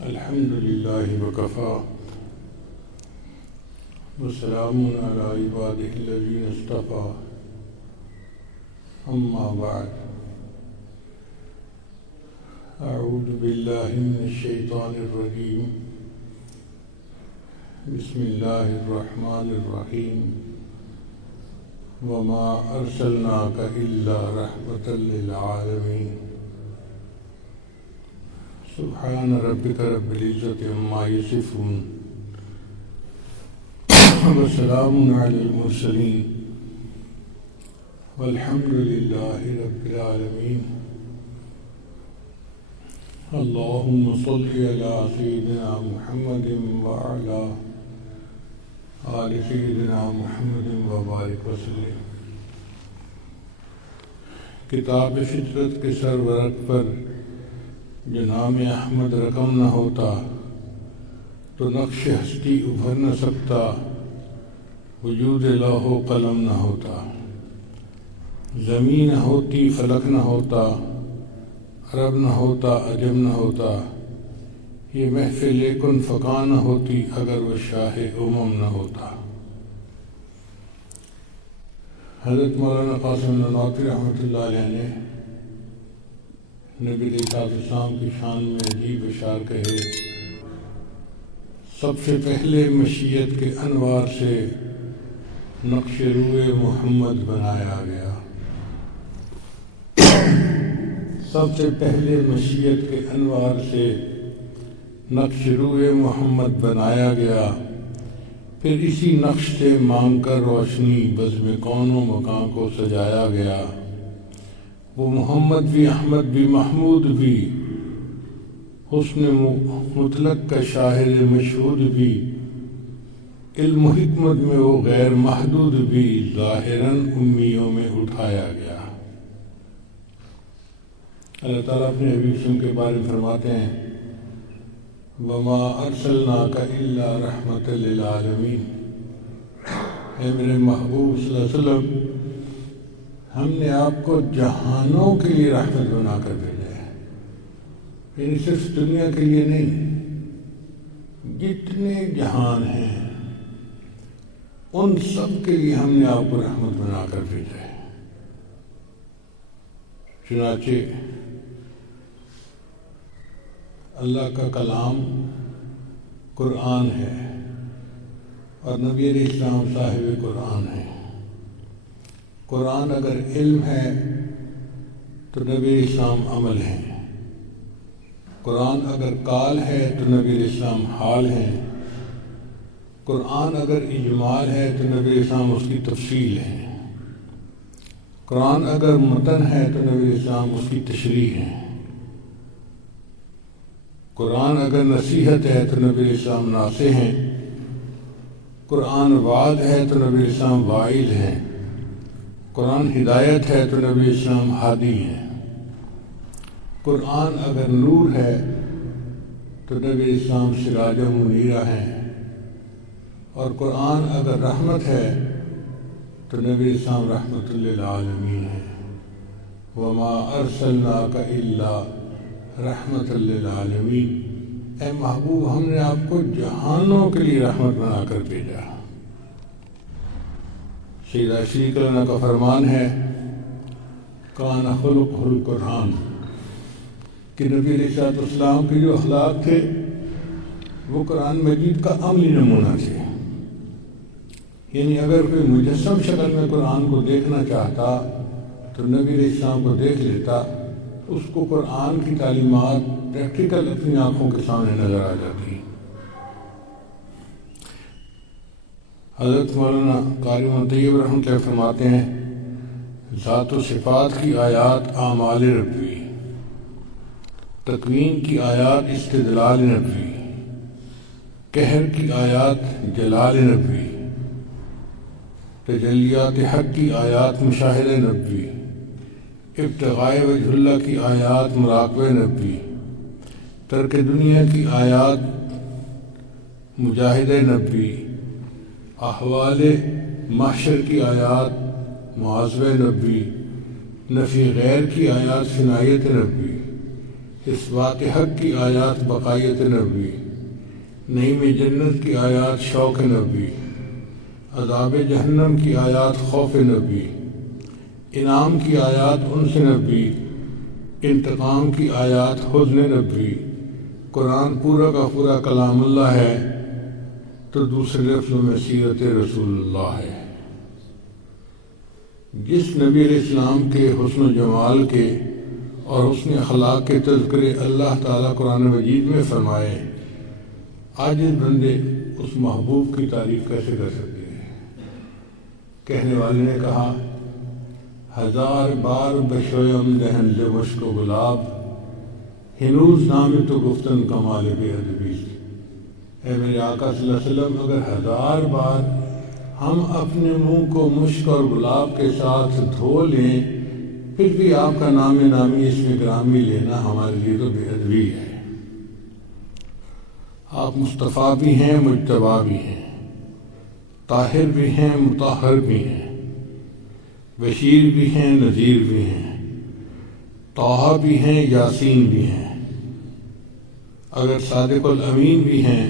الحمد لله وكفى وسلام على عباده الذين اصطفى أما بعد أعوذ بالله من الشيطان الرجيم بسم الله الرحمن الرحيم وما أرسلناك إلا رحمة للعالمين سبحان ربك رب العزة عما يصفون وسلام على المرسلين والحمد لله رب العالمين اللهم صل على سيدنا محمد وعلى آل سيدنا محمد وبارك وسلم۔ کتاب فطرت کے سرورق پر جو نام احمد رقم نہ ہوتا تو نقش ہستی ابھر نہ سکتا، وجود لوح و قلم نہ ہوتا، زمین نہ ہوتی فلک نہ ہوتا، عرب نہ ہوتا عجم نہ ہوتا، یہ محفل کن فکا نہ ہوتی اگر وہ شاہ امم نہ ہوتا۔ حضرت مولانا قاسم نانوتوی رحمۃ اللہ علیہ نے نبی علیہ السلام کی شان میں عجیب اشعار کہے، سب سے پہلے مشیت کے انوار سے نقش روئے محمد بنایا گیا، سب سے پہلے مشیت کے انوار سے نقش روئے محمد بنایا گیا، پھر اسی نقش سے مانگ کر روشنی بزم کون و مکان کو سجایا گیا۔ وہ محمد بھی احمد بھی محمود بھی، حسن مطلق کا شاہد مشہود بھی، علم و حکمت میں وہ غیر محدود بھی، ظاہراً امیوں میں اٹھایا گیا۔ اللہ تعالیٰ اپنے حبیب کے بارے میں فرماتے ہیں وَمَا أَرْسَلْنَاكَ إِلَّا رَحْمَةً لِلْعَالَمِينَ، اے میرے محبوب صلی اللہ علیہ وسلم، ہم نے آپ کو جہانوں کے لیے رحمت بنا کر بھیجا ہے، یعنی صرف دنیا کے لیے نہیں، جتنے جہان ہیں ان سب کے لیے ہم نے آپ کو رحمت بنا کر بھیجا ہے۔ چنانچہ اللہ کا کلام قرآن ہے اور نبی علیہ السلام صاحب قرآن ہے۔ قرآن اگر علم ہے تو نبی علیہ السلام عمل ہے، قرآن اگر قال ہے تو نبی علیہ السلام حال ہے، قرآن اگر اجمال ہے تو نبی علیہ السلام اس کی تفصیل ہے، قرآن اگر متن ہے تو نبی علیہ السلام اس کی تشریح ہے، قرآن اگر نصیحت ہے تو نبی علیہ السلام ناصح ہیں، قرآن وعد ہے تو نبی علیہ السلام واعظ ہیں، قرآن ہدایت ہے تو نبی علیہ السلام ہادی ہیں، قرآن اگر نور ہے تو نبی علیہ السلام سراج و منیرہ ہیں، اور قرآن اگر رحمت ہے تو نبی علیہ السلام رحمت للعالمین ہے۔ وَمَا أَرْسَلْنَاكَ إِلَّا رحمت للعالمین، اے محبوب ہم نے آپ کو جہانوں کے لیے رحمت بنا کر بھیجا۔ سید عشری کلنا کا فرمان ہے کان خلقہ القرآن، کہ نبی علیہ السلام کے جو اخلاق تھے وہ قرآن مجید کا عملی نمونہ تھے، یعنی اگر کوئی مجسم شکل میں قرآن کو دیکھنا چاہتا تو نبی علیہ السلام کو دیکھ لیتا، اس کو قرآن کی تعلیمات پریکٹیکل اپنی آنکھوں کے سامنے نظر آ جاتی۔ حضرت مولانا قاری طیب رحمۃ اللہ فرماتے ہیں ذات و صفات کی آیات اعمال ربی، تکوین کی آیات استدلال نبوی، قہر کی آیات جلال نبوی، تجلیات حق کی آیات مشاہد نبوی، ابتغاء وجہ اللہ کی آیات مراقبہ نبوی، ترک دنیا کی آیات مجاہدہ نبوی، احوال محشر کی آیات محاسبہ نبوی، نفی غیر کی آیات فنایت نبوی، اس بات حق کی آیات بقایت نبوی، نعیم جنت کی آیات شوق نبوی، عذاب جہنم کی آیات خوف نبوی، انعام کی آیات انس نبوی، انتقام کی آیات حزن نبوی۔ قرآن پورا کا پورا کلام اللہ ہے تو دوسرے لفظوں میں سیرت رسول اللہ ہے۔ جس نبی علیہ السلام کے حسن و جمال کے اور حسن اخلاق کے تذکرے اللہ تعالیٰ قرآن مجید میں فرمائے، عاجز بندے اس محبوب کی تعریف کیسے کر سکتے ہیں؟ کہنے والے نے کہا، ہزار بار بشویم دہن ز مشک و گلاب، ہنوز نام تو گفتن کمال بے ادبی۔ اے میرے آقا صلی اللہ علیہ وسلم، اگر ہزار بار ہم اپنے منہ کو مشک اور گلاب کے ساتھ دھو لیں، پھر بھی آپ کا نام نامی اس میں گرامی لینا ہمارے لیے تو بے ادبی ہے۔ آپ مصطفیٰ بھی ہیں، مجتبیٰ بھی ہیں، طاہر بھی ہیں، مطہر بھی ہیں، بشیر بھی ہیں، نذیر بھی ہیں، طٰہٰ بھی ہیں، یاسین بھی ہیں۔ اگر صادق الامین بھی ہیں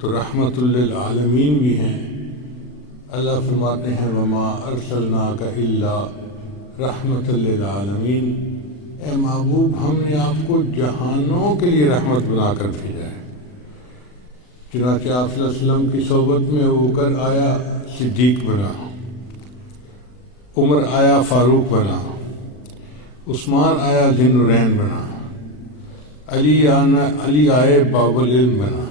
تو رحمت للعالمین بھی ہیں۔ اللہ فرماتے ہیں، وما ارسلناک الا رحمت للعالمین۔ اے محبوب، ہم نے آپ کو جہانوں کے لیے رحمت بنا کر بھیجا ہے۔ چنانچہ آپ صلی اللہ علیہ وسلم کی صحبت میں ہو کر آیا صدیق بنا، عمر آیا فاروق بنا، عثمان آیا ذی النورین بنا، علی آئے باب العلم بنا،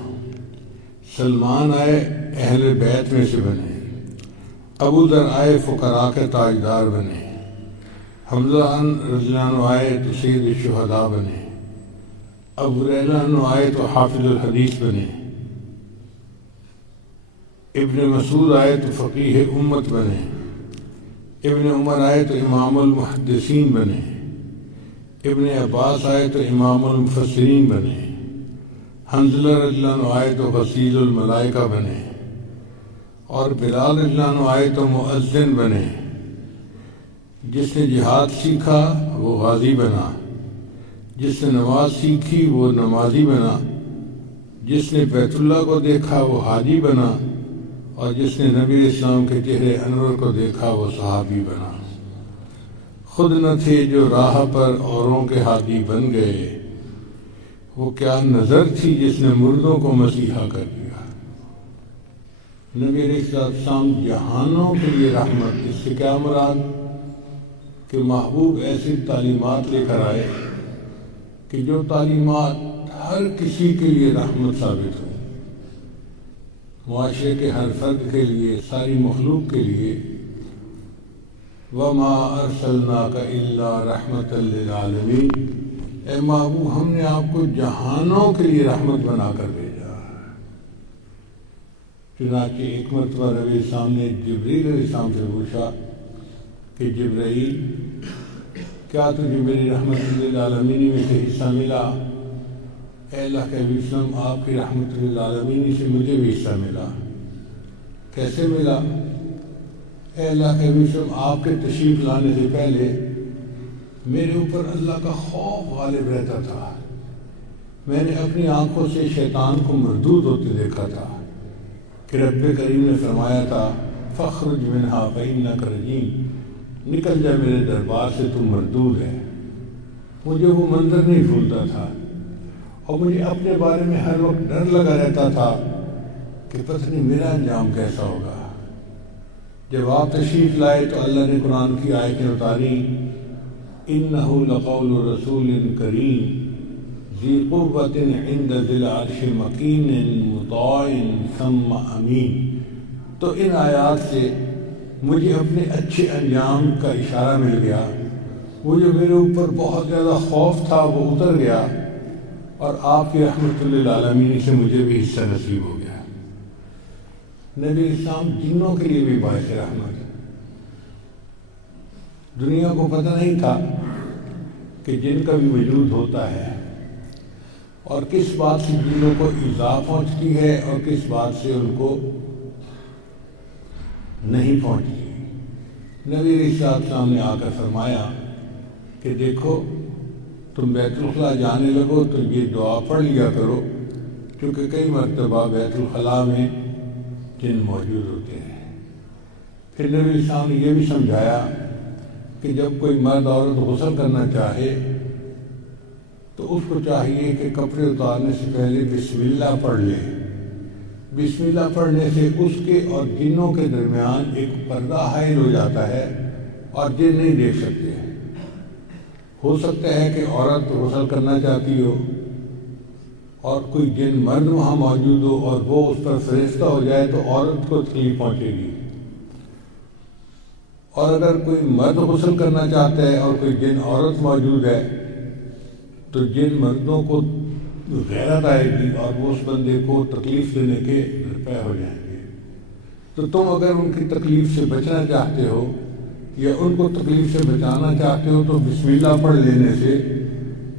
سلمان آئے اہل بیت میں سے بنے، ابو ذر آئے فقراء کے تاجدار بنے، حمزہ رضی اللہ عنہ آئے تو سید الشہداء بنے، ابو ہریرہ عنہ آئے تو حافظ الحدیث بنے، ابن مسعود آئے تو فقیہ امت بنے، ابن عمر آئے تو امام المحدثین بنے، ابن عباس آئے تو امام المفسرین بنے، حنظلہ رضی اللہ عنہ آئے تو غسیل الملائکہ بنے، اور بلال رضی اللہ عنہ آئے تو مؤذن بنے۔ جس نے جہاد سیکھا وہ غازی بنا، جس نے نماز سیکھی وہ نمازی بنا، جس نے بیت اللہ کو دیکھا وہ حاجی بنا، اور جس نے نبی علیہ السلام کے چہرے انور کو دیکھا وہ صحابی بنا۔ خود نہ تھے جو راہ پر اوروں کے ہادی بن گئے، وہ کیا نظر تھی جس نے مردوں کو مسیحا کر دیا۔ نبی علیہ السلام جہانوں کے لیے رحمت، اس سے کیا مراد؟ کہ محبوب ایسی تعلیمات لے کر آئے کہ جو تعلیمات ہر کسی کے لیے رحمت ثابت ہو، معاشرے کے ہر فرد کے لیے، ساری مخلوق کے لیے۔ وما ارسلناک الا رحمت للعالمین، اے محبوب ہم نے آپ کو جہانوں کے لیے رحمت بنا کر بھیجا۔ چنانچہ ایک مرتبہ نبی السلام نے جبریل علیہ السلام سے پوچھا کہ جبرائیل، کیا تجھے میری رحمت للعالمین میں سے حصہ ملا؟ اے اللہ کے نبی صلی اللہ علیہ وسلم، آپ کی رحمت للعالمین سے مجھے بھی حصہ ملا۔ کیسے ملا؟ اے اللہ کے نبی صلی اللہ علیہ وسلم، آپ کے تشریف لانے سے پہلے میرے اوپر اللہ کا خوف غالب رہتا تھا۔ میں نے اپنی آنکھوں سے شیطان کو مردود ہوتے دیکھا تھا کہ رب کریم نے فرمایا تھا، فاخرج منہا فإنک رجیم، نکل جا میرے دربار سے، تم مردود ہے۔ مجھے وہ منظر نہیں بھولتا تھا، اور مجھے اپنے بارے میں ہر وقت ڈر لگا رہتا تھا کہ پتہ نہیں میرا انجام کیسا ہوگا۔ جب آپ تشریف لائے تو اللہ نے قرآن کی آیتیں اتاری، انہ لقول رسول کریم ذی قوۃ عند ذی العرش مکین مطاع ثم امین۔ تو ان آیات سے مجھے اپنے اچھے انجام کا اشارہ مل گیا۔ وہ جو میرے اوپر بہت زیادہ خوف تھا وہ اتر گیا، اور آپ کی رحمت للعالمین سے مجھے بھی حصہ نصیب ہو گیا۔ نبی اسلام جنوں کے لیے بھی باعث رحمت۔ دنیا کو پتہ نہیں تھا کہ جن کا بھی وجود ہوتا ہے، اور کس بات سے جنوں کو ایذا پہنچتی ہے اور کس بات سے ان کو نہیں پہنچتی۔ نبی علیہ السلام نے آ کر فرمایا کہ دیکھو، تم بیت الخلاء جانے لگو تو یہ دعا پڑھ لیا کرو، کیونکہ کئی مرتبہ بیت الخلاء میں جن موجود ہوتے ہیں۔ پھر نبی اسلام نے یہ بھی سمجھایا کہ جب کوئی مرد عورت غسل کرنا چاہے تو اس کو چاہیے کہ کپڑے اتارنے سے پہلے بسم اللہ پڑھ لے۔ بسم اللہ پڑھنے سے اس کے اور جنوں کے درمیان ایک پردہ حائل ہو جاتا ہے اور جن نہیں دیکھ سکتے۔ ہو سکتا ہے کہ عورت غسل کرنا چاہتی ہو اور کوئی جن مرد وہاں موجود ہو اور وہ اس پر فرشتہ ہو جائے تو عورت کو تکلیف پہنچے گی، اور اگر کوئی مرد غسل کرنا چاہتا ہے اور کوئی جن عورت موجود ہے تو جن مردوں کو غیرت آئے گی اور وہ اس بندے کو تکلیف دینے کے برپے ہو جائیں گے۔ تو تم اگر ان کی تکلیف سے بچنا چاہتے ہو یا ان کو تکلیف سے بچانا چاہتے ہو تو بسم اللہ پڑھ لینے سے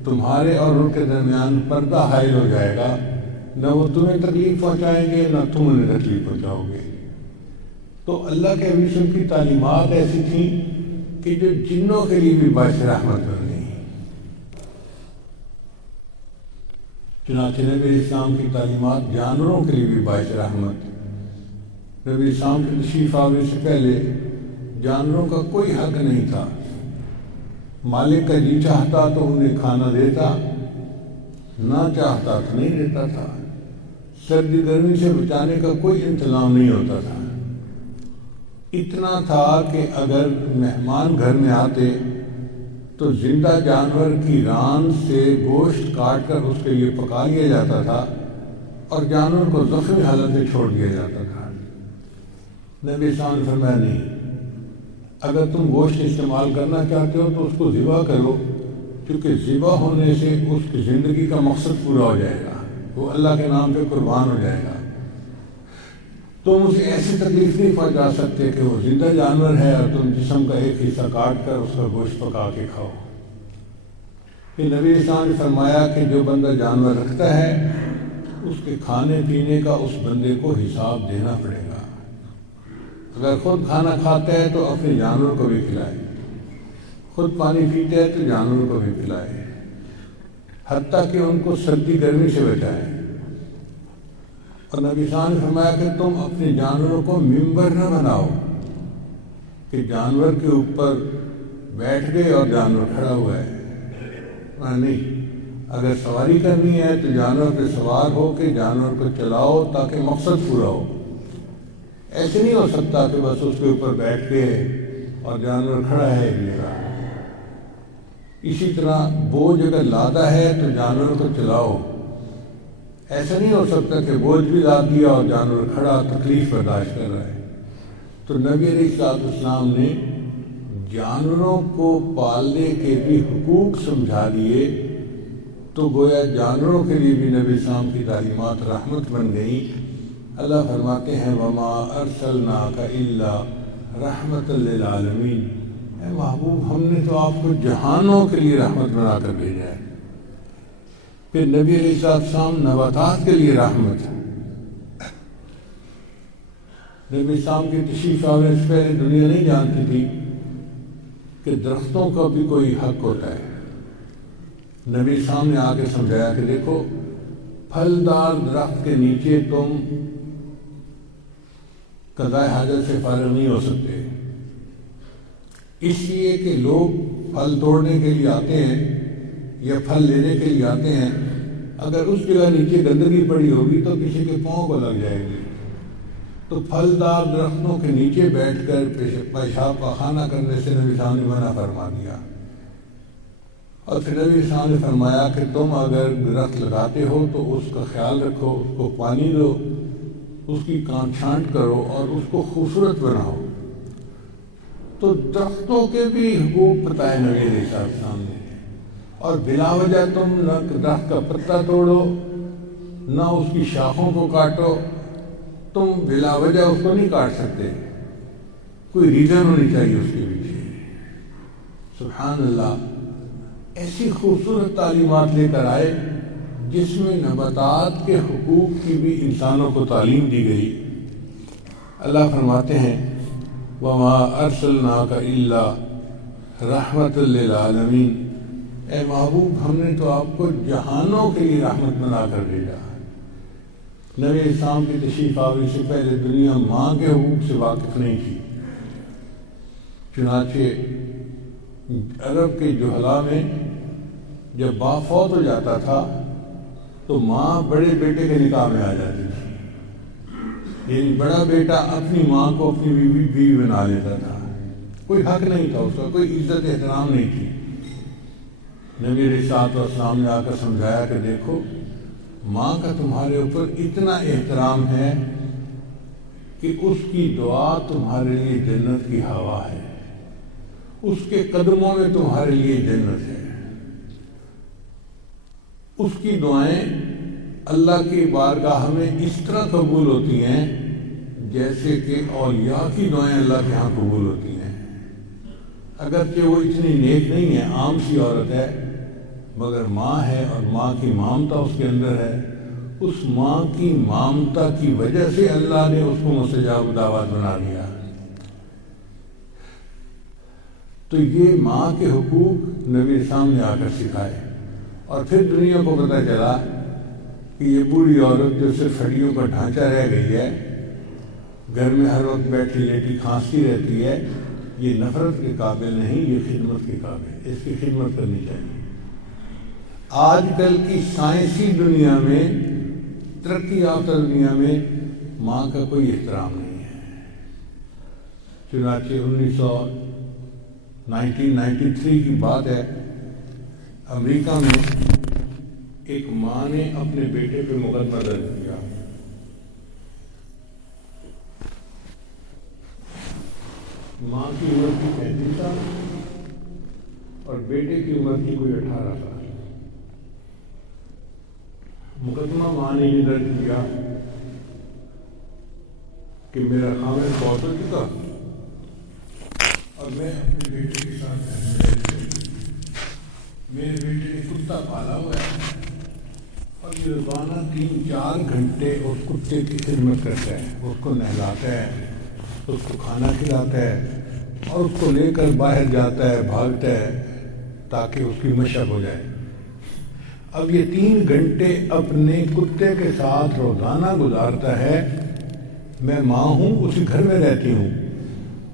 تمہارے اور ان کے درمیان پردہ حائل ہو جائے گا، نہ وہ تمہیں تکلیف پہنچائیں گے نہ تم انہیں تکلیف پہنچاؤ گے۔ تو اللہ کے حبیب کی تعلیمات ایسی تھیں کہ جو جنوں کے لیے بھی باعث رحمت بن گئی۔ چنانچہ نبی اسلام کی تعلیمات جانوروں کے لیے بھی باعث رحمت۔ نبی اسلام کی تشریف آنے سے پہلے جانوروں کا کوئی حق نہیں تھا، مالک کا جی چاہتا تو انہیں کھانا دیتا، نہ چاہتا تو نہیں دیتا تھا۔ سردی گرمی سے بچانے کا کوئی انتظام نہیں ہوتا تھا۔ اتنا تھا کہ اگر مہمان گھر میں آتے تو زندہ جانور کی ران سے گوشت کاٹ کر اس کے لیے پکا لیا جاتا تھا اور جانور کو زخمی حالت میں چھوڑ دیا جاتا تھا۔ نبی اسلام نے فرمایا نہیں، اگر تم گوشت استعمال کرنا چاہتے ہو تو اس کو ذبح کرو، کیونکہ ذبح ہونے سے اس کی زندگی کا مقصد پورا ہو جائے گا، وہ اللہ کے نام پہ قربان ہو جائے گا۔ تم اسے ایسی تکلیف نہیں پہنچا سکتے کہ وہ زندہ جانور ہے اور تم جسم کا ایک حصہ کاٹ کر اس کا گوشت پکا کے کھاؤ۔ پھر نبی اسلام نے فرمایا کہ جو بندہ جانور رکھتا ہے اس کے کھانے پینے کا اس بندے کو حساب دینا پڑے گا۔ اگر خود کھانا کھاتا ہے تو اپنے جانور کو بھی کھلائے، خود پانی پیتا ہے تو جانور کو بھی پلائے، حتیٰ کہ ان کو سردی گرمی سے بچائے۔ اور نبی صاحب نے فرمایا کہ تم اپنے جانوروں کو ممبر نہ بناؤ کہ جانور کے اوپر بیٹھ گئے اور جانور کھڑا ہوا ہے، نہیں، اگر سواری کرنی ہے تو جانور پہ سوار ہو کے جانور کو چلاؤ تاکہ مقصد پورا ہو۔ ایسے نہیں ہو سکتا کہ بس اس کے اوپر بیٹھ کے اور جانور کھڑا ہے ایک جگہ۔ اسی طرح بوجھ اگر لادا ہے تو جانور کو چلاؤ، ایسا نہیں ہو سکتا کہ بوجھ بھی لاد دیا اور جانور کھڑا تکلیف برداشت کر رہا ہے۔ تو نبی علیہ السلام نے جانوروں کو پالنے کے بھی حقوق سمجھا دیے، تو گویا جانوروں کے لیے بھی نبی اسلام کی تعلیمات رحمت بن گئی۔ اللہ فرماتے ہیں وَمَا أَرْسَلْنَاكَ إِلَّا رَحْمَةً لِّلْعَالَمِينَ، اے محبوب ہم نے تو آپ کو جہانوں کے لیے رحمت بنا کر بھیجا ہے۔ پھر نبی علیہ السلام نباتات کے لیے رحمت ہے۔ نبی اسلام کی تشریف آنے سے پہلے دنیا نہیں جانتی تھی کہ درختوں کا بھی کوئی حق ہوتا ہے۔ نبی اسلام نے آ کے سمجھایا کہ دیکھو، پھلدار درخت کے نیچے تم قضاء حاجت سے فارغ نہیں ہو سکتے، اس لیے کہ لوگ پھل توڑنے کے لیے آتے ہیں یا پھل لینے کے لیے آتے ہیں، اگر اس جگہ نیچے گندگی پڑی ہوگی تو کسی کے پاؤں کو لگ جائے گی۔ تو پھلدار درختوں کے نیچے بیٹھ کر پیشاب پاخانہ کرنے سے نبی صاحب نے منع فرما دیا۔ اور پھر نبی صاحب نے فرمایا کہ تم اگر درخت لگاتے ہو تو اس کا خیال رکھو، اس کو پانی دو، اس کی کانٹ چھانٹ کرو اور اس کو خوبصورت بناؤ۔ تو درختوں کے بھی حقوق بتائے نبی علیہ السلام نے، اور بلا وجہ تم نہ درخت کا پتا توڑو نہ اس کی شاخوں کو کاٹو، تم بلا وجہ اس کو نہیں کاٹ سکتے، کوئی ریزن ہونی چاہیے اس کے پیچھے۔ سبحان اللہ، ایسی خوبصورت تعلیمات لے کر آئے جس میں نباتات کے حقوق کی بھی انسانوں کو تعلیم دی گئی۔ اللہ فرماتے ہیں وَمَا أَرْسَلْنَاكَ إِلَّا رَحْمَةً لِّلْعَالَمِينَ، اے محبوب ہم نے تو آپ کو جہانوں کے لیے رحمت بنا کر بھیجا. نبی اسلام کی تشریف آوری سے پہلے دنیا ماں کے حقوق سے واقف نہیں تھی. چنانچہ عرب کے جوہلا میں جب باپ فوت ہو جاتا تھا تو ماں بڑے بیٹے کے نکاح میں آ جاتی تھی. یعنی بڑا بیٹا اپنی ماں کو اپنی بیوی بنا لیتا تھا. کوئی حق نہیں تھا اس کا، کوئی عزت احترام نہیں تھی. نبی رسالت والسلام نے آ کر سمجھایا کہ دیکھو ماں کا تمہارے اوپر اتنا احترام ہے کہ اس کی دعا تمہارے لیے جنت کی ہوا ہے، اس کے قدموں میں تمہارے لیے جنت ہے. اس کی دعائیں اللہ کی بارگاہ میں اس طرح قبول ہوتی ہیں جیسے کہ اولیاء کی دعائیں اللہ کے ہاں قبول ہوتی ہیں. اگرچہ وہ اتنی نیک نہیں ہے، عام سی عورت ہے، مگر ماں ہے اور ماں کی مامتا اس کے اندر ہے. اس ماں کی مامتا کی وجہ سے اللہ نے اس کو مستجاب دعوت بنا دیا. تو یہ ماں کے حقوق نبی سامنے آ کر سکھائے. اور پھر دنیا کو پتہ چلا کہ یہ بوڑھی عورت جو صرف ہڈیوں کا ڈھانچہ رہ گئی ہے، گھر میں ہر وقت بیٹھی لیٹی کھانستی رہتی ہے، یہ نفرت کے قابل نہیں، یہ خدمت کے قابل ہے. اس کی خدمت کرنی چاہیے. آج کل کی سائنسی دنیا میں، ترقی یافتہ دنیا میں ماں کا کوئی احترام نہیں ہے. چنانچہ 1993 کی بات ہے، امریکہ میں ایک ماں نے اپنے بیٹے پہ مقدمہ درج کیا. ماں کی عمر تھی 35 سال اور بیٹے کی عمر تھی کوئی 18 سال. مقدمہ ماں نے یہ درج کیا کہ میرا خامد فوت ہو چکا اور میں اپنے بیٹے کے ساتھ میرے بیٹے نے کتا پالا ہوا ہے اور یہ روزانہ 3-4 گھنٹے اس کتے کی خدمت کرتا ہے، اس کو نہلاتا ہے، اس کو کھانا کھلاتا ہے اور اس کو لے کر باہر جاتا ہے، بھاگتا ہے تاکہ اس کی مشق ہو جائے. اب یہ 3 گھنٹے اپنے کتے کے ساتھ روزانہ گزارتا ہے. میں ماں ہوں، اسی گھر میں رہتی ہوں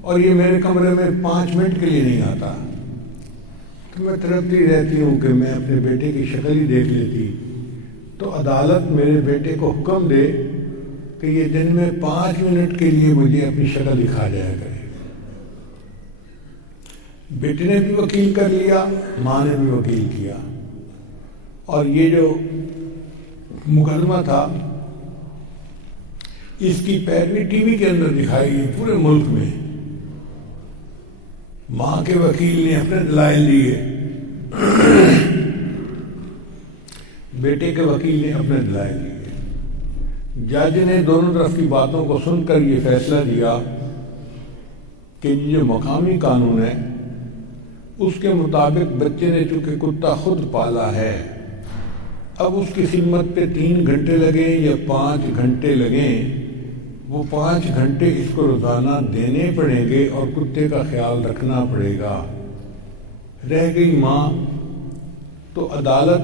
اور یہ میرے کمرے میں 5 منٹ کے لیے نہیں آتا. تو میں تڑپتی رہتی ہوں کہ میں اپنے بیٹے کی شکل ہی دیکھ لیتی. تو عدالت میرے بیٹے کو حکم دے کہ یہ دن میں 5 منٹ کے لیے مجھے اپنی شکل دکھا جایا کرے. بیٹے نے بھی وکیل کر لیا، ماں نے بھی وکیل کیا، اور یہ جو مقدمہ تھا اس کی پیروی ٹی وی کے اندر دکھائی گئی پورے ملک میں. ماں کے وکیل نے اپنے دلائل دیے، بیٹے کے وکیل نے اپنے دلائل دیے. جج نے دونوں طرف کی باتوں کو سن کر یہ فیصلہ دیا کہ جو مقامی قانون ہے اس کے مطابق بچے نے چونکہ کتا خود پالا ہے، اب اس کی خدمت پہ 3 گھنٹے لگیں یا 5 گھنٹے لگیں، وہ 5 گھنٹے اس کو روزانہ دینے پڑیں گے اور کتے کا خیال رکھنا پڑے گا. رہ گئی ماں تو عدالت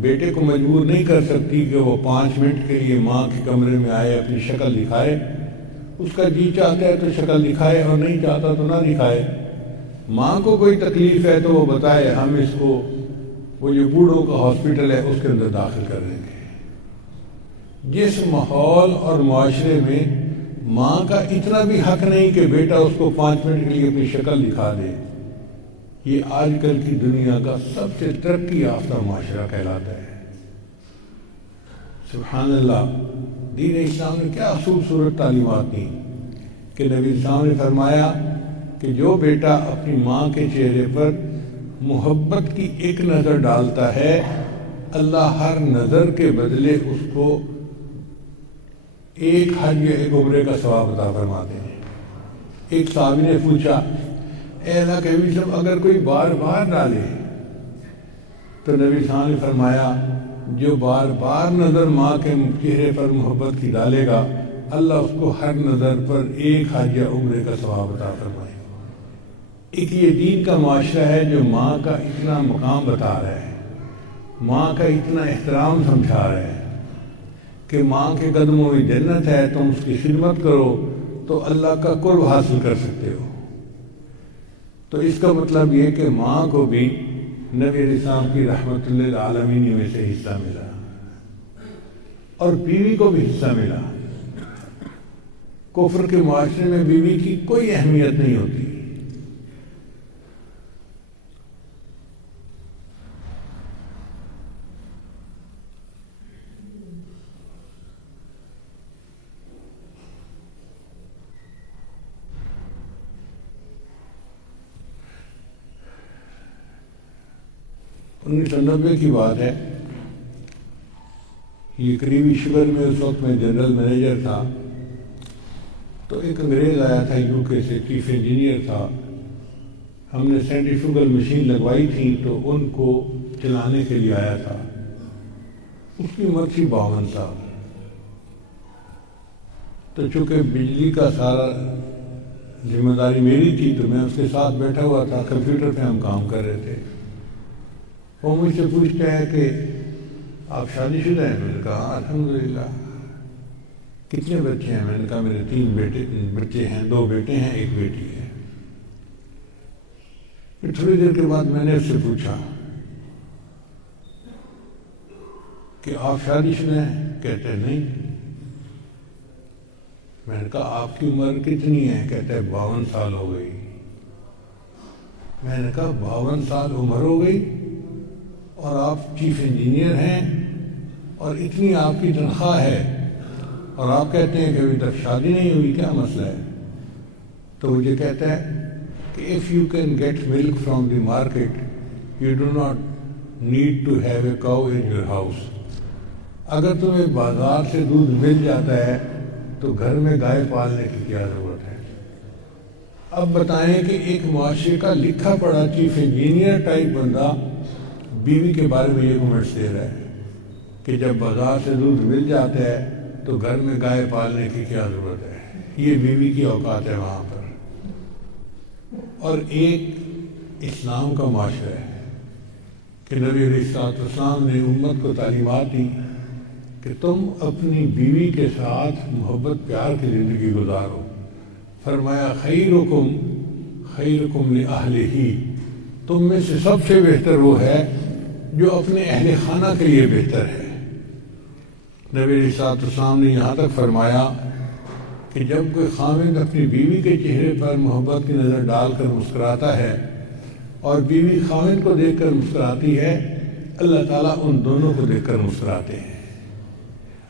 بیٹے کو مجبور نہیں کر سکتی کہ وہ 5 منٹ کے لیے ماں کے کمرے میں آئے، اپنی شکل دکھائے. اس کا جی چاہتا ہے تو شکل دکھائے اور نہیں چاہتا تو نہ دکھائے. ماں کو کوئی تکلیف ہے تو وہ بتائے، ہم اس کو وہ جو بوڑھوں کا ہاسپٹل ہے اس کے اندر داخل کر دیں گے. جس ماحول اور معاشرے میں ماں کا اتنا بھی حق نہیں کہ بیٹا اس کو 5 منٹ کے لیے اپنی شکل دکھا دے، یہ آج کل کی دنیا کا سب سے ترقی یافتہ معاشرہ کہلاتا ہے. سبحان اللہ. دین اسلام نے کیا خوبصورت تعلیمات دی کہ نبی اسلام نے فرمایا کہ جو بیٹا اپنی ماں کے چہرے پر محبت کی ایک نظر ڈالتا ہے، اللہ ہر نظر کے بدلے اس کو 1 حج یا 1 عمرے کا ثواب عطا فرماتے ہیں. ایک صحابی نے پوچھا، اے اللہ کے نبی صاحب اگر کوئی بار بار ڈالے؟ تو نبی صاحب نے فرمایا جو بار بار نظر ماں کے چہرے پر محبت کی ڈالے گا، اللہ اس کو ہر نظر پر 1 حج یا عمرے کا ثواب عطا فرمائے گا. ایک یہ دین کا معاشرہ ہے جو ماں کا اتنا مقام بتا رہا ہے، ماں کا اتنا احترام سمجھا رہا ہے کہ ماں کے قدموں میں جنت ہے، تم اس کی خدمت کرو تو اللہ کا قرب حاصل کر سکتے ہو۔ تو اس کا مطلب یہ کہ ماں کو بھی نبی علیہ السلام کی رحمت للعالمین میں سے حصہ ملا اور بیوی کو بھی حصہ ملا۔ کفر کے معاشرے میں بیوی کی کوئی اہمیت نہیں ہوتی۔ 1990 کی بات ہے، یہ قریبی شگر میں اس وقت میں جنرل مینیجر تھا، تو ایک انگریز آیا تھا یو کے سے، چیف انجینئر تھا۔ ہم نے سینٹریفیوگل مشین لگوائی تھی تو ان کو چلانے کے لیے آیا تھا۔ اس کی عمر تھی 52 سال۔ تو چونکہ بجلی کا سارا ذمہ داری میری تھی تو میں اس کے ساتھ بیٹھا ہوا تھا، کمپیوٹر پہ ہم کام کر رہے تھے۔ وہ مجھ سے پوچھتا ہے کہ آپ شادی شدہ ہیں؟ میں نے کہا الحمدللہ۔ کتنے بچے ہیں؟ میں نے کہا میرے 3 بچے ہیں، 2 بیٹے ہیں، 1 بیٹی ہے۔ پھر تھوڑی دیر کے بعد میں نے اس سے پوچھا کہ آپ شادی شدہ ہیں؟ کہتے ہیں نہیں۔ میں نے کہا آپ کی عمر کتنی ہے؟ کہتے ہیں 52 سال ہو گئی۔ میں نے کہا 52 سال عمر ہو گئی اور آپ چیف انجینئر ہیں اور اتنی آپ کی تنخواہ ہے اور آپ کہتے ہیں کہ ابھی تک شادی نہیں ہوئی، کیا مسئلہ ہے؟ تو مجھے کہتا ہے کہ if you can get milk from the market, you do not need to have a cow in your house۔ اگر تمہیں بازار سے دودھ مل جاتا ہے تو گھر میں گائے پالنے کی کیا ضرورت ہے؟ اب بتائیں کہ ایک معاشرے کا لکھا پڑھا چیف انجینئر ٹائپ بندہ بیوی کے بارے میں یہ کمنٹس دے رہا ہے کہ جب بازار سے دودھ مل جاتا ہے تو گھر میں گائے پالنے کی کیا ضرورت ہے؟ یہ بیوی کی اوقات ہے وہاں پر۔ اور ایک اسلام کا معاشرہ ہے کہ نبی علیہ السلام نے امت کو تعلیمات دی کہ تم اپنی بیوی کے ساتھ محبت پیار کی زندگی گزارو۔ فرمایا خیرکم خیرکم لأہلہ، تم میں سے سب سے بہتر وہ ہے جو اپنے اہل خانہ کے لیے بہتر ہے۔ نبی علیہ السلام نے یہاں تک فرمایا کہ جب کوئی خاوند اپنی بیوی کے چہرے پر محبت کی نظر ڈال کر مسکراتا ہے اور بیوی خاوند کو دیکھ کر مسکراتی ہے، اللہ تعالیٰ ان دونوں کو دیکھ کر مسکراتے ہیں۔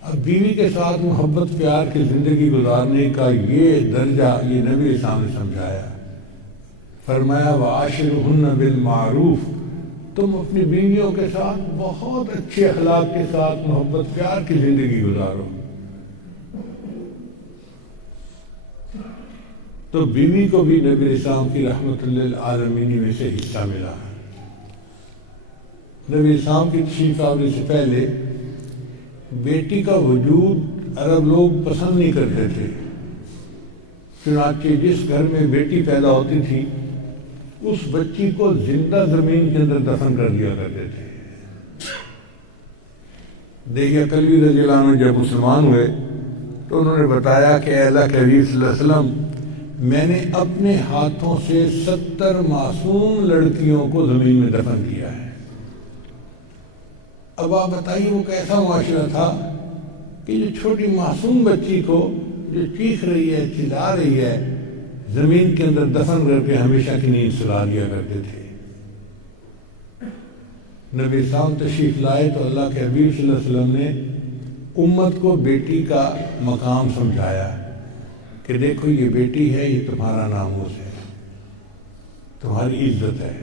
اب بیوی کے ساتھ محبت پیار کی زندگی گزارنے کا یہ درجہ یہ نبی علیہ السلام نے سمجھایا۔ فرمایا وَعَاشِرُهُنَّ بِالْمَعْرُوفِ، تم اپنی بیویوں کے ساتھ بہت اچھے اخلاق کے ساتھ محبت پیار کی زندگی گزارو۔ تو بیوی کو بھی نبی علیہ السلام کی رحمت للعالمین میں سے حصہ ملا۔ نبی علیہ السلام کی تشریف آوری سے پہلے بیٹی کا وجود عرب لوگ پسند نہیں کرتے تھے، چنانچہ جس گھر میں بیٹی پیدا ہوتی تھی اس بچی کو زندہ زمین کے اندر دفن کر دیا کرتے تھے۔ دیکھیے کلبی رضی اللہ عنہ جب مسلمان ہوئے تو انہوں نے بتایا کہ اے اللہ کے حبیب صلی اللہ علیہ وسلم، میں نے اپنے ہاتھوں سے 70 معصوم لڑکیوں کو زمین میں دفن کیا ہے۔ اب آپ بتائیے وہ کیسا معاشرہ تھا کہ جو چھوٹی معصوم بچی کو جو چیخ رہی ہے چلا رہی ہے زمین کے اندر دفن کر کے ہمیشہ کی نیند سلا دیا کرتے تھے۔ نبی صاحب تشریف لائے تو اللہ کے حبیب صلی اللہ علیہ وسلم نے امت کو بیٹی کا مقام سمجھایا کہ دیکھو یہ بیٹی ہے، یہ تمہارا ناموس ہے، تمہاری عزت ہے۔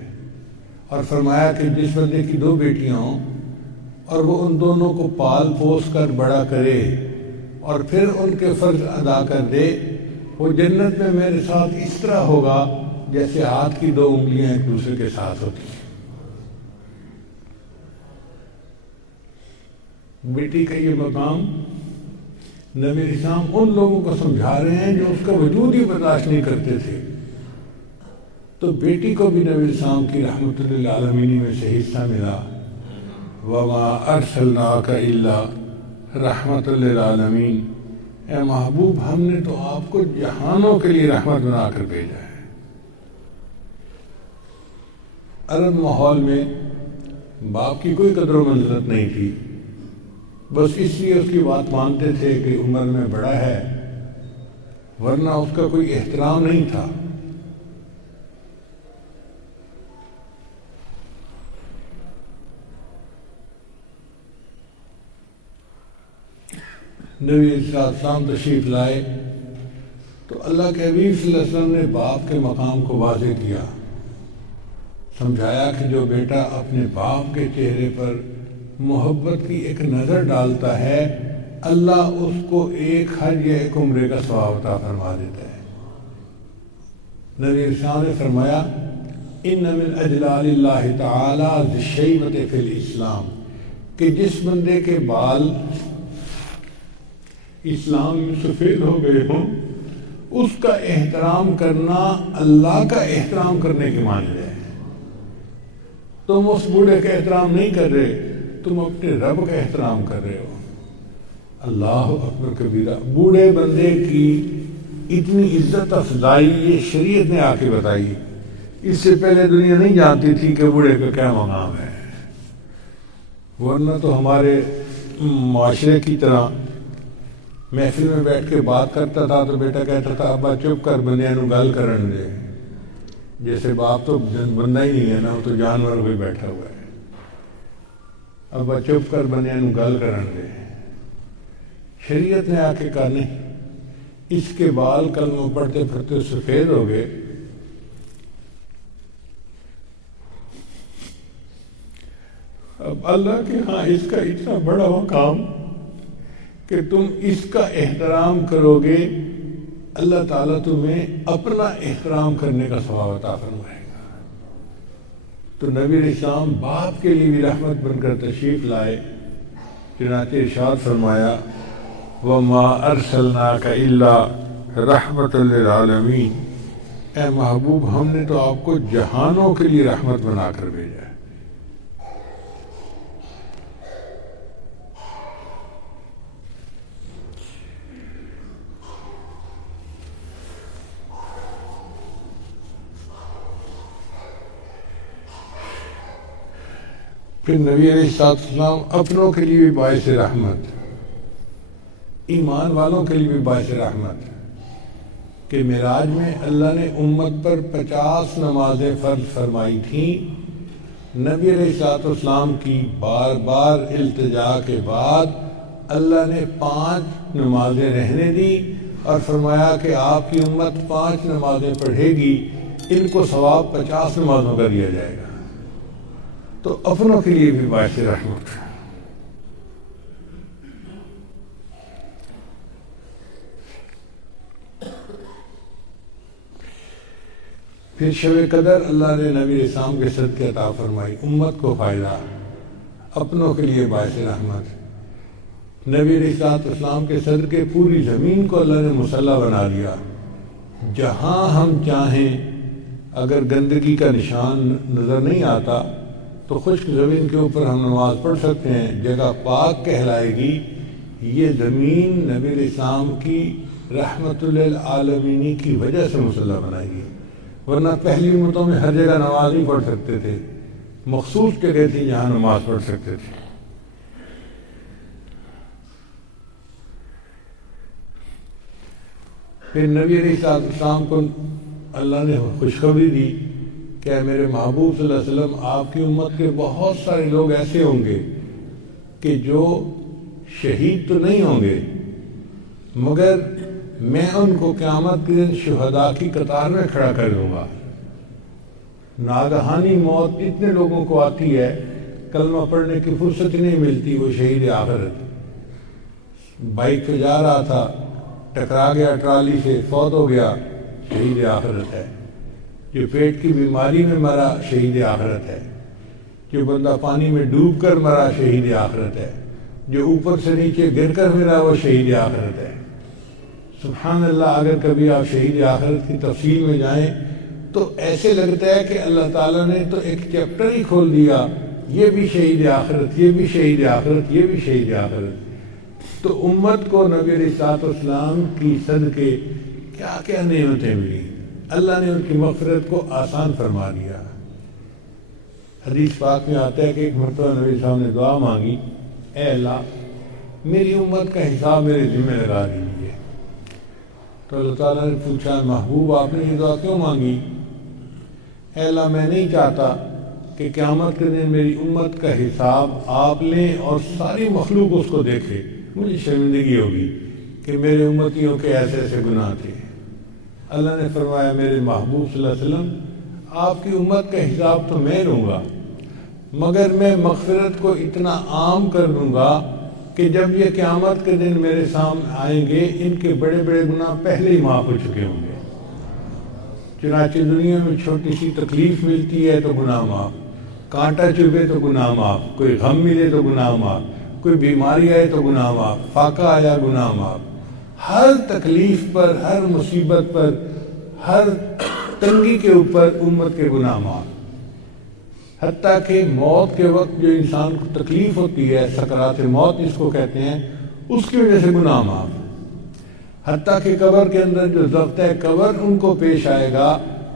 اور فرمایا کہ جس بندے کی 2 بیٹیاں ہوں اور وہ ان دونوں کو پال پوس کر بڑا کرے اور پھر ان کے فرض ادا کر دے، وہ جنت میں میرے ساتھ اس طرح ہوگا جیسے ہاتھ کی 2 انگلیاں ایک دوسرے کے ساتھ ہوتی ہیں۔ بیٹی کا یہ مقام نبی اسلام ان لوگوں کو سمجھا رہے ہیں جو اس کا وجود ہی برداشت نہیں کرتے تھے۔ تو بیٹی کو بھی نبی السلام کی رحمت للعالمین میں سے حصہ ملا. وما ارسلناک الا رحمت للعالمین، اے محبوب ہم نے تو آپ کو جہانوں کے لیے رحمت بنا کر بھیجا ہے. عرب ماحول میں باپ کی کوئی قدر و منزلت نہیں تھی، بس اس لیے اس کی بات مانتے تھے کہ عمر میں بڑا ہے، ورنہ اس کا کوئی احترام نہیں تھا. نبی صلی اللہ علیہ وسلم تشریف لائے تو اللہ کے حبیب صلی اللہ علیہ وسلم نے باپ کے مقام کو واضح کیا، سمجھایا کہ جو بیٹا اپنے باپ کے چہرے پر محبت کی ایک نظر ڈالتا ہے اللہ اس کو ایک حج یا ایک عمرے کا ثواب عطا فرما دیتا ہے. نبی السلام نے فرمایا ان من اجلال اللہ تعالی الشیبۃ فی الاسلام، کہ جس بندے کے بال اسلام میں سفید ہو گئے ہوں اس کا احترام کرنا اللہ کا احترام کرنے کے معنی ہے. تم اس بوڑھے کا احترام نہیں کر رہے، تم اپنے رب کا احترام کر رہے ہو. اللہ اکبر کبیرہ. بوڑھے بندے کی اتنی عزت افزائی یہ شریعت نے آ کے بتائی. اس سے پہلے دنیا نہیں جانتی تھی کہ بوڑھے کا کیا مقام ہے، ورنہ تو ہمارے معاشرے کی طرح محفل میں بیٹھ کے بات کرتا تھا تو بیٹا کہتا تھا ابا چپ کر بندے نو گل کرن دے. جیسے باپ تو بندہ ہی نہیں ہے نا، وہ تو جانور کوئی بیٹھا ہوا ہے. ابا چپ کر بندے نو گل کرن دے. شریعت نے آ کے کہا نہیں، اس کے بال کلمہ پڑھتے پڑھتے سفید ہو گئے، اب اللہ کے ہاں اس کا اتنا بڑا مقام کہ تم اس کا احترام کرو گے، اللہ تعالیٰ تمہیں اپنا احترام کرنے کا ثواب عطا فرمائے گا. تو نبی علیہ السلام باپ کے لیے بھی رحمت بن کر تشریف لائے. چنانچہ ارشاد فرمایا وَمَا أَرْسَلْنَاكَ إِلَّا رَحْمَةً لِلْعَالَمِينَ، اے محبوب ہم نے تو آپ کو جہانوں کے لیے رحمت بنا کر بھیجا ہے. پھر نبی علیہ السلام اپنوں کے لیے بھی باعث رحمت، ایمان والوں کے لیے بھی باعث رحمت، کہ معراج میں اللہ نے امت پر 50 نمازیں فرض فرمائی تھیں. نبی علیہ السلام کی بار بار التجا کے بعد اللہ نے 5 نمازیں رہنے دی اور فرمایا کہ آپ کی امت 5 نمازیں پڑھے گی، ان کو ثواب 50 نمازوں کا دیا جائے گا. تو اپنوں کے لیے بھی باعث رحمت. پھر شب قدر اللہ نے نبی السلام کے صدقے عطا فرمائی، امت کو فائدہ، اپنوں کے لیے باعث رحمت. نبی علیہ السلام کے صدقے پوری زمین کو اللہ نے مسلح بنا دیا. جہاں ہم چاہیں اگر گندگی کا نشان نظر نہیں آتا تو خشک زمین کے اوپر ہم نماز پڑھ سکتے ہیں، جگہ پاک کہلائے گی. یہ زمین نبی علیہ السلام کی رحمت للعالمین کی وجہ سے مسلح بنائی گئی، ورنہ پہلی امتوں میں ہر جگہ نماز نہیں پڑھ سکتے تھے، مخصوص جگہ تھی جہاں نماز پڑھ سکتے تھے. پھر نبی علیہ السلام کو اللہ نے خوشخبری دی کہ میرے محبوب صلی اللہ علیہ وسلم آپ کی امت کے بہت سارے لوگ ایسے ہوں گے کہ جو شہید تو نہیں ہوں گے، مگر میں ان کو قیامت کے دن شہداء کی قطار میں کھڑا کر دوں گا. ناگہانی موت اتنے لوگوں کو آتی ہے کلمہ پڑھنے کی فرصت نہیں ملتی، وہ شہید آخرت. بائک پہ جا رہا تھا، ٹکرا گیا ٹرالی سے، فوت ہو گیا، شہید آخرت ہے. جو پیٹ کی بیماری میں مرا شہید آخرت ہے. جو بندہ پانی میں ڈوب کر مرا شہید آخرت ہے. جو اوپر سے نیچے گر کر مرا وہ شہید آخرت ہے. سبحان اللہ. اگر کبھی آپ شہید آخرت کی تفصیل میں جائیں تو ایسے لگتا ہے کہ اللہ تعالیٰ نے تو ایک چیپٹر ہی کھول دیا، یہ بھی شہید آخرت، یہ بھی شہید آخرت، یہ بھی شہید آخرت۔ تو امت کو نبی علیہ السلام کی صدقے کیا کیا نعمتیں ملی، اللہ نے ان کی مغفرت کو آسان فرما دیا۔ حدیث پاک میں آتا ہے کہ ایک مرتبہ نبی صاحب نے دعا مانگی، اے اللہ میری امت کا حساب میرے ذمہ لگا دیجیے۔ تو اللہ تعالیٰ نے پوچھا، محبوب آپ نے یہ دعا کیوں مانگی؟ اے اللہ میں نہیں چاہتا کہ قیامت کے دن میری امت کا حساب آپ لیں اور ساری مخلوق اس کو دیکھے، مجھے شرمندگی ہوگی کہ میرے امتیوں کے ایسے ایسے گناہ تھے۔ اللہ نے فرمایا، میرے محبوب صلی اللہ علیہ وسلم آپ کی امت کا حساب تو میں لوں گا، مگر میں مغفرت کو اتنا عام کر دوں گا کہ جب یہ قیامت کے دن میرے سامنے آئیں گے ان کے بڑے بڑے گناہ پہلے ہی معاف ہو چکے ہوں گے۔ چنانچہ دنیا میں چھوٹی سی تکلیف ملتی ہے تو گناہ معاف، کانٹا چبھے تو گناہ معاف، کوئی غم ملے تو گناہ معاف، کوئی بیماری آئے تو گناہ معاف، فاقہ آیا گناہ معاف۔ ہر تکلیف پر، ہر مصیبت پر، ہر تنگی کے اوپر امت کے گناہ معاف۔ حتیٰ کہ موت کے وقت جو انسان کو تکلیف ہوتی ہے، سکرات موت جس کو کہتے ہیں، اس کی وجہ سے گناہ معاف۔ حتیٰ کہ قبر کے اندر جو ضبط قبر ان کو پیش آئے گا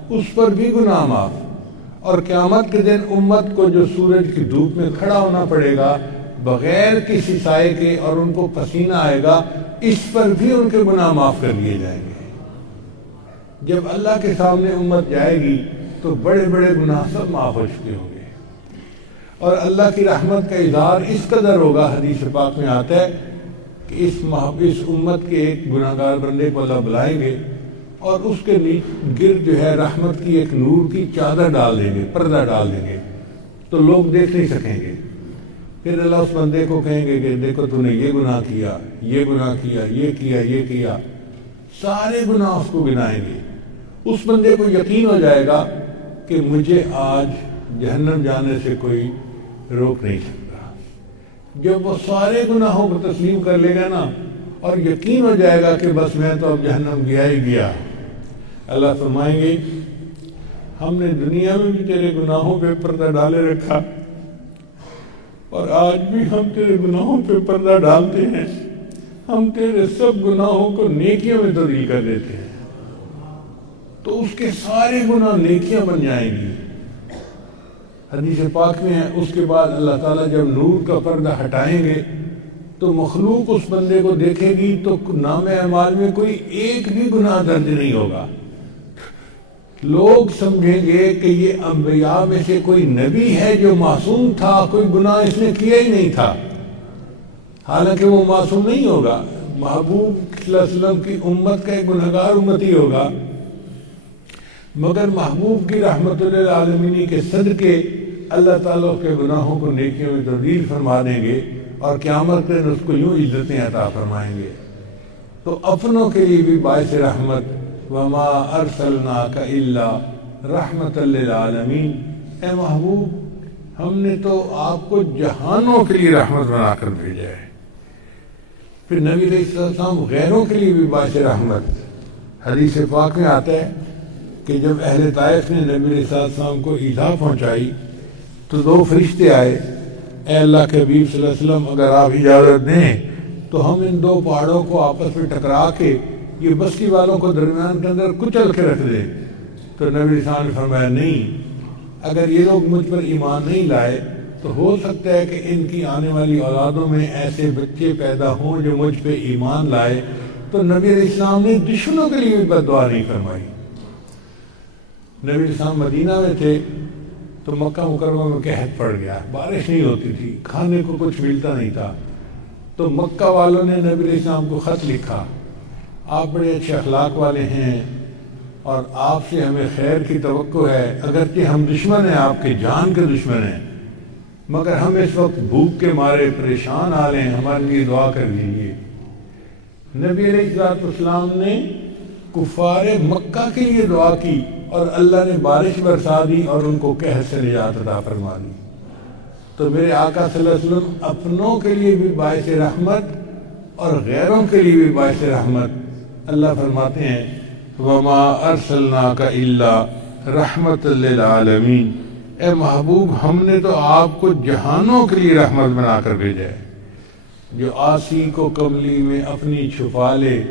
اس پر بھی گناہ معاف۔ اور قیامت کے دن امت کو جو سورج کی دھوپ میں کھڑا ہونا پڑے گا بغیر کسی سائے کے اور ان کو پسینہ آئے گا، اس پر بھی ان کے گناہ معاف کر دیے جائیں گے۔ جب اللہ کے سامنے امت جائے گی تو بڑے بڑے گناہ سب معاف ہو چکے ہوں گے، اور اللہ کی رحمت کا اظہار اس قدر ہوگا، حدیث پاک میں آتا ہے کہ اس امت کے ایک گناہ گار بندے کو اللہ بلائیں گے اور اس کے گرد جو ہے رحمت کی ایک نور کی چادر ڈال دیں گے، پردہ ڈال دیں گے، تو لوگ دیکھ نہیں سکیں گے۔ پھر اللہ اس بندے کو کہیں گے کہ دیکھو تو نے یہ گناہ کیا، یہ گناہ کیا، یہ کیا، یہ کیا، سارے گناہ اس کو گنائیں گے۔ اس بندے کو یقین ہو جائے گا کہ مجھے آج جہنم جانے سے کوئی روک نہیں سکتا۔ جب وہ سارے گناہوں کو تسلیم کر لے گا نا اور یقین ہو جائے گا کہ بس میں تو اب جہنم گیا ہی گیا، اللہ فرمائیں گے ہم نے دنیا میں بھی تیرے گناہوں پہ پردہ ڈالے رکھا اور آج بھی ہم تیرے گناہوں پہ پردہ ڈالتے ہیں، ہم تیرے سب گناہوں کو نیکیوں میں تبدیل کر دیتے ہیں، تو اس کے سارے گناہ نیکیاں بن جائیں گی۔ حدیث پاک میں ہے اس کے بعد اللہ تعالیٰ جب نور کا پردہ ہٹائیں گے تو مخلوق اس بندے کو دیکھے گی تو نام اعمال میں کوئی ایک بھی گناہ درج نہیں ہوگا۔ لوگ سمجھیں گے کہ یہ انبیاء میں سے کوئی نبی ہے جو معصوم تھا، کوئی گناہ اس نے کیا ہی نہیں تھا، حالانکہ وہ معصوم نہیں ہوگا، محبوب صلی اللہ علیہ وسلم کی امت کا ایک گنہگار امتی ہوگا، مگر محبوب کی رحمت للعالمین کے صدقے اللہ تعالیٰ کے گناہوں کو نیکیوں میں تبدیل فرما دیں گے اور قیامت میں اس کو یوں عزتیں عطا فرمائیں گے۔ تو اپنوں کے لیے بھی باعث رحمت، وما ارسلناک الا رحمت للعالمین، اے محبوب ہم نے تو آپ کو جہانوں کے لیے رحمت بنا کر بھیجا ہے۔ پھر نبی علیہ السلام غیروں کے لیے بھی باعث رحمت۔ حدیث پاک میں آتا ہے کہ جب اہل طائف نے نبی علیہ السلام کو ایذا پہنچائی تو دو فرشتے آئے، اے اللہ کے حبیب صلی اللہ علیہ وسلم اگر آپ اجازت دیں تو ہم ان دو پہاڑوں کو آپس میں ٹکرا کے یہ بستی والوں کو درمیان کے اندر کچل کے رکھ دیں۔ تو نبی علیہ السلام نے فرمایا نہیں، اگر یہ لوگ مجھ پر ایمان نہیں لائے تو ہو سکتا ہے کہ ان کی آنے والی اولادوں میں ایسے بچے پیدا ہوں جو مجھ پہ ایمان لائے۔ تو نبی علیہ السلام نے دشمنوں کے لیے بھی بد دعا نہیں فرمائی۔ نبی علیہ السلام مدینہ میں تھے تو مکہ مکرمہ میں قحط پڑ گیا، بارش نہیں ہوتی تھی، کھانے کو کچھ ملتا نہیں تھا، تو مکہ والوں نے نبی علیہ السلام کو خط لکھا، آپ بڑے اچھے اخلاق والے ہیں اور آپ سے ہمیں خیر کی توقع ہے، اگرچہ ہم دشمن ہیں، آپ کے جان کے دشمن ہیں، مگر ہم اس وقت بھوک کے مارے پریشان آ رہے ہیں، ہمارے لیے دعا کر دیجیے۔ نبی علیہ السلام نے کفار مکہ کے لیے دعا کی اور اللہ نے بارش برسا دی اور ان کو قحط سے نجات عطا فرما دی۔ تو میرے آقا صلی اللہ علیہ وسلم اپنوں کے لیے بھی باعث رحمت اور غیروں کے لیے بھی باعث رحمت۔ اللہ فرماتے ہیں وَمَا أَرْسَلْنَاكَ إِلَّا رحمت للعالمین، اے محبوب ہم نے تو آپ کو جہانوں کے لیے رحمت بنا کر بھیجا ہے۔ جو آسی کو کملی میں اپنی چھپا لے،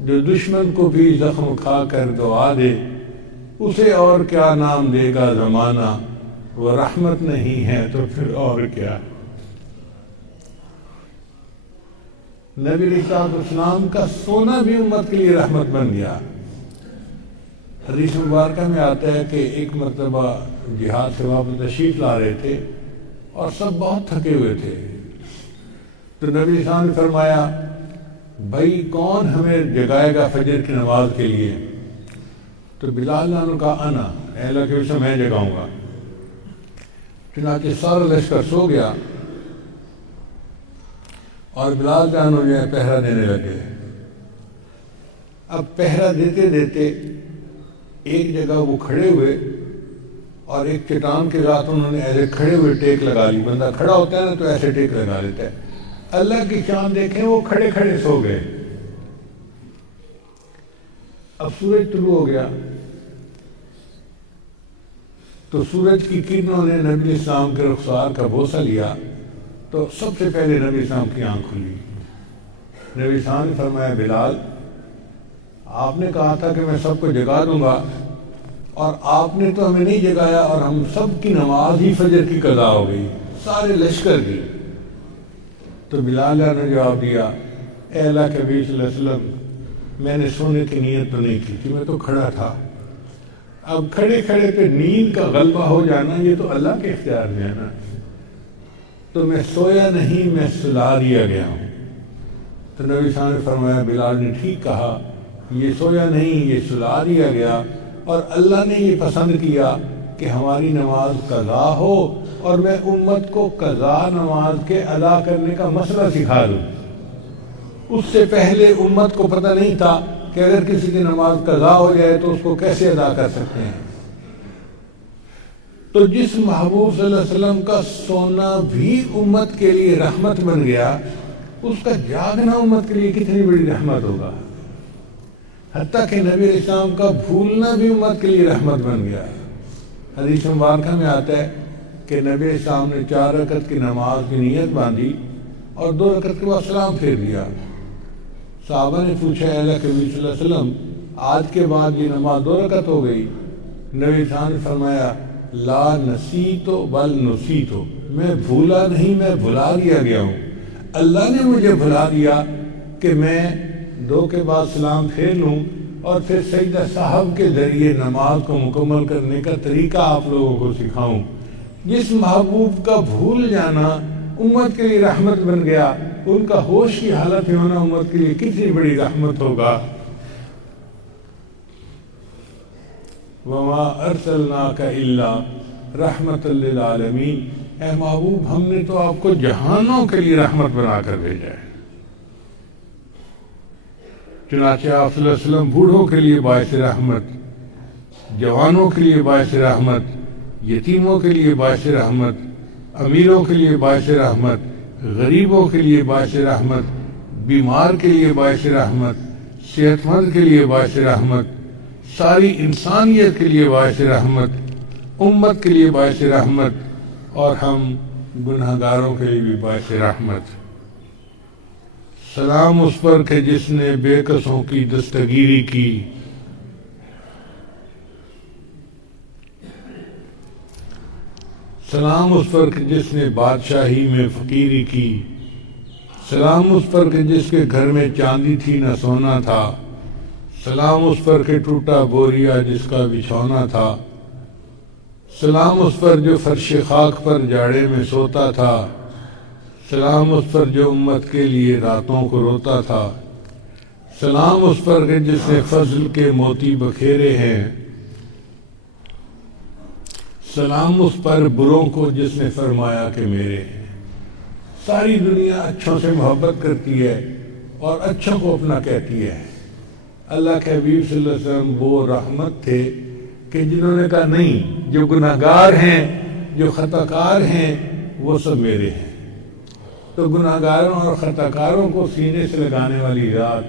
جو دشمن کو بھی زخم کھا کر دعا دے، اسے اور کیا نام دے گا زمانہ، وہ رحمت نہیں ہے تو پھر اور کیا۔ نبی علیہ السلام کا سونا بھی امت کے لیے رحمت بن گیا۔ حدیث مبارکہ میں آتا ہے کہ ایک مرتبہ جہاد سے واپس تشریف لا رہے تھے اور سب بہت تھکے ہوئے تھے، تو نبی علیہ السلام نے فرمایا بھائی کون ہمیں جگائے گا فجر کی نماز کے لیے؟ تو بلال نے کہا انا، اے اللہ کے وسلم میں جگاؤں گا۔ چنانچہ سارا لشکر سو گیا اور بلال جان جو ہے پہرا دینے لگے۔ اب پہرا دیتے دیتے ایک جگہ وہ کھڑے ہوئے اور ایک چٹان کے ساتھ انہوں نے ایسے کھڑے ہوئے ٹیک لگا لی۔ بندہ کھڑا ہوتا ہے نا تو ایسے ٹیک لگا لیتا ہے۔ اللہ کی شان دیکھیں، وہ کھڑے کھڑے سو گئے۔ اب سورج طلوع ہو گیا تو سورج کی کرنوں نے نبی اسلام کے رخسار کا بوسہ لیا تو سب سے پہلے نبی اسلام کی آنکھ کھلی۔ نبی اسلام نے فرمایا بلال، آپ نے کہا تھا کہ میں سب کو جگا دوں گا اور آپ نے تو ہمیں نہیں جگایا، اور ہم سب کی نماز ہی فجر کی قضا ہو گئی، سارے لشکر کی۔ تو بلال نے جواب دیا اے اللہ کے نبی صلی اللہ علیہ وسلم، میں نے سونے کی نیت تو نہیں کی تھی، میں تو کھڑا تھا۔ اب کھڑے کھڑے پہ نیند کا غلبہ ہو جانا یہ تو اللہ کے اختیار میں ہے نا، تو میں سویا نہیں، میں سلا دیا گیا ہوں۔ تو نبی صاحب نے فرمایا بلال نے ٹھیک کہا، یہ سویا نہیں، یہ سلا دیا گیا، اور اللہ نے یہ پسند کیا کہ ہماری نماز قضا ہو اور میں امت کو قضا نماز کے ادا کرنے کا مسئلہ سکھا دوں۔ اس سے پہلے امت کو پتہ نہیں تھا کہ اگر کسی کی نماز قضا ہو جائے تو اس کو کیسے ادا کر سکتے ہیں۔ تو جس محبوب صلی اللہ علیہ وسلم کا سونا بھی امت کے لیے رحمت بن گیا، اس کا جاگنا امت کے لیے کتنی بڑی رحمت ہوگا۔ حتیٰ کہ نبی علیہ السلام کا بھولنا بھی امت کے لیے رحمت بن گیا۔ حدیث مبارکہ میں آتا ہے کہ نبی علیہ السلام نے 4 رکعت کی نماز کی نیت باندھی اور 2 رکعت کے بعد سلام پھیر دیا۔ صحابہ نے پوچھا اے اللہ کے نبی صلی اللہ علیہ وسلم، آج کے بعد یہ نماز 2 رکعت ہو گئی؟ نبی علیہ السلام نے فرمایا لا نسیتو بل نسیتو، میں بھولا نہیں، میں بھلا دیا گیا ہوں۔ اللہ نے مجھے بھلا دیا کہ میں 2 کے بعد سلام پھیر لوں اور پھر سجدہ صاحب کے ذریعے نماز کو مکمل کرنے کا طریقہ آپ لوگوں کو سکھاؤں۔ جس محبوب کا بھول جانا امت کے لیے رحمت بن گیا، ان کا ہوش کی حالت میں ہونا امت کے لیے کتنی بڑی رحمت ہوگا۔ وَمَا أَرْسَلْنَاكَ إِلَّا رَحْمَةً لِّلْعَالَمِينَ، اے محبوب ہم نے تو آپ کو جہانوں کے لیے رحمت بنا کر بھیجا ہے۔ چنانچہ آپ صلی اللہ علیہ وسلم بوڑھوں کے لیے باعث رحمت، جوانوں کے لیے باعث رحمت، یتیموں کے لیے باعث رحمت، امیروں کے لیے باعث رحمت، غریبوں کے لیے باعث رحمت، بیمار کے لیے باعث رحمت، صحت مند کے لیے باعث رحمت، ساری انسانیت کے لیے باعث رحمت، امت کے لیے باعث رحمت، اور ہم گناہ گاروں کے لیے بھی باعث رحمت۔ سلام اس پر کہ جس نے بے کسوں کی دستگیری کی، سلام اس پر کہ جس نے بادشاہی میں فقیری کی، سلام اس پر کہ جس کے گھر میں چاندی تھی نہ سونا تھا، سلام اس پر کہ ٹوٹا بوریا جس کا بچھونا تھا، سلام اس پر جو فرش خاک پر جاڑے میں سوتا تھا، سلام اس پر جو امت کے لیے راتوں کو روتا تھا، سلام اس پر کہ جس نے فضل کے موتی بکھیرے ہیں، سلام اس پر بروں کو جس نے فرمایا کہ میرے ہیں۔ ساری دنیا اچھوں سے محبت کرتی ہے اور اچھوں کو اپنا کہتی ہے۔ اللہ کے حبیب صلی اللہ علیہ وسلم وہ رحمت تھے کہ جنہوں نے کہا نہیں، جو گناہ گار ہیں، جو خطا کار ہیں، وہ سب میرے ہیں۔ تو گناہ گاروں اور خطا کاروں کو سینے سے لگانے والی ذات،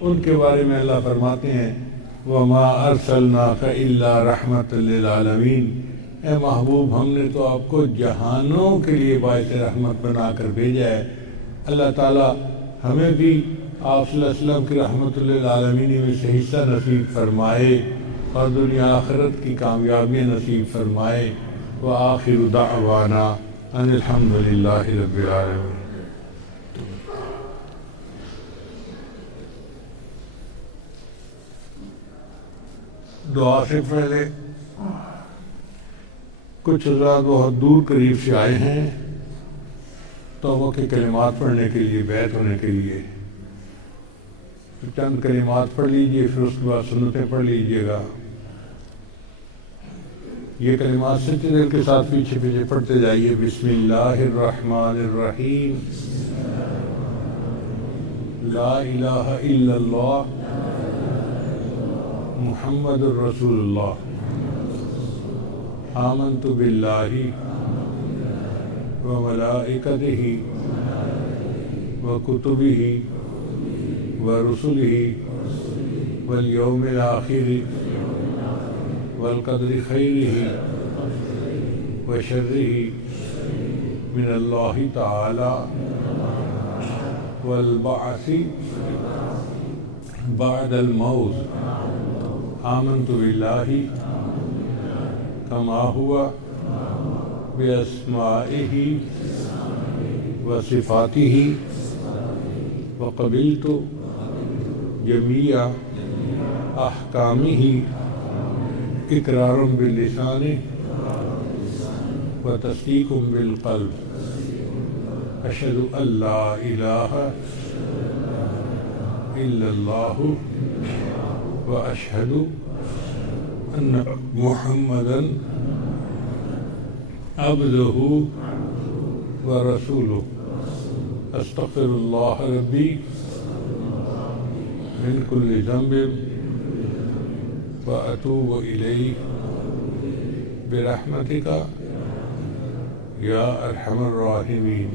ان کے بارے میں اللہ فرماتے ہیں وما ارسلناک الا رحمت للعالمین، اے محبوب ہم نے تو آپ کو جہانوں کے لیے باعث رحمت بنا کر بھیجا ہے۔ اللہ تعالیٰ ہمیں بھی آپ صلی اللہ علیہ وسلم کی رحمت للعالمین میں سے حصہ نصیب فرمائے اور دنیا آخرت کی کامیابی نصیب فرمائے۔ وآخر دعوانا ان الحمد للہ رب العالمین۔ دعا سے پہلے کچھ حضرات بہت دور قریب سے آئے ہیں توبہ کے کلمات پڑھنے کے لیے، بیعت ہونے کے لیے۔ چند کلمات پڑھ لیجئے، پھر اس کے بعد سنتیں پڑھ لیجئے گا۔ یہ کلمات سچے دل کے ساتھ پیچھے پیچھے پڑھتے جائیے۔ بسم اللہ الرحمن الرحیم، لا الہ الا اللہ محمد الرسول اللہ، آمنت باللہ وملائکتہ وکتبہ ورسلہ والیوم الآخر والقدر خیرہ وشرہ من اللہ تعالی والبعث بعد الموت، آمنت باللہ کما ہوا باسمائہ وصفاتہ وقبلت جمیع احکامہ اقرار باللسان وتصدیق بالقلب، اشہد ان لا الہ الا اللہ واشہد ان محمدا عبدہ ورسولہ، استغفر اللہ ربی من کل ذنب واتوب الیہ برحمتک یا ارحم الراحمین۔